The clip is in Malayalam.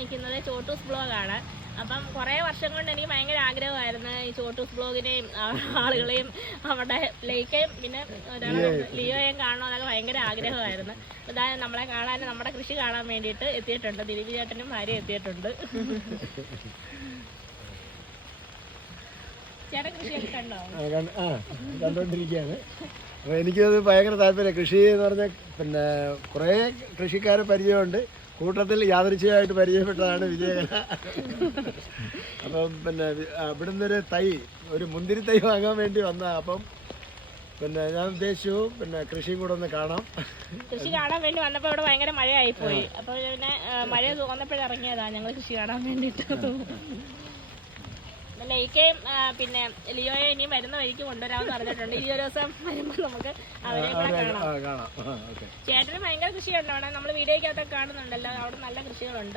നിൽക്കുന്നത് ചോട്ടൂസ് ബ്ലോഗാണ്. അപ്പം കുറേ വർഷം കൊണ്ട് എനിക്ക് ഭയങ്കര ആഗ്രഹമായിരുന്നു ഈ ചോട്ടൂസ് ബ്ലോഗിനെയും ആളുകളെയും അവിടെ ലേക്കയും പിന്നെ ലിയോയും കാണണമെന്നൊക്കെ ഭയങ്കര ആഗ്രഹമായിരുന്നു. അതായത് നമ്മളെ കാണാൻ നമ്മുടെ കൃഷി കാണാൻ വേണ്ടിയിട്ട് എത്തിയിട്ടുണ്ട്. ദിലീപ് ചേട്ടനും ഭാര്യ എത്തിയിട്ടുണ്ട്. ചേട്ടൻ കൃഷിയൊക്കെ കണ്ടോ? കണ്ടോണ്ടിരിക്കുകയാണ്. അപ്പോൾ എനിക്കത് ഭയങ്കര താല്പര്യം. കൃഷി എന്ന് പറഞ്ഞാൽ പിന്നെ കുറേ കൃഷിക്കാരെ പരിചയമുണ്ട്. കൂട്ടത്തിൽ യാദൃച്ഛികമായിട്ട് പരിചയപ്പെട്ടതാണ് വിജയകല. അപ്പം പിന്നെ ഇവിടുന്ന് ഒരു മുന്തിരി തൈ വാങ്ങാൻ വേണ്ടി വന്നതാണ്. അപ്പം പിന്നെ ഞാൻ ഉദ്ദേശിച്ചു പിന്നെ കൃഷിയും കൂടെ ഒന്ന് കാണാം. കൃഷി കാണാൻ വേണ്ടി വന്നപ്പോൾ ഇവിടെ ഭയങ്കര മഴയായിപ്പോയി. അപ്പോൾ പിന്നെ മഴ തോന്നപ്പോഴിറങ്ങിയതാണ് ഞങ്ങൾ കൃഷി കാണാൻ വേണ്ടിയിട്ട്. ലേക്കയും പിന്നെ ലിയോയെ ഇനിയും വരുന്ന വഴിക്ക് കൊണ്ടുവരാമെന്ന് പറഞ്ഞിട്ടുണ്ട്. ഈ ഒരു ദിവസം വരുമ്പോൾ നമുക്ക് അവരെ കൂടെ കാണാം. ചേട്ടന് ഭയങ്കര കൃഷിയുണ്ട് അവിടെ. നമ്മൾ വീഡിയോയ്ക്കകത്തൊക്കെ കാണുന്നുണ്ടല്ലോ, അവിടെ നല്ല കൃഷികളുണ്ട്.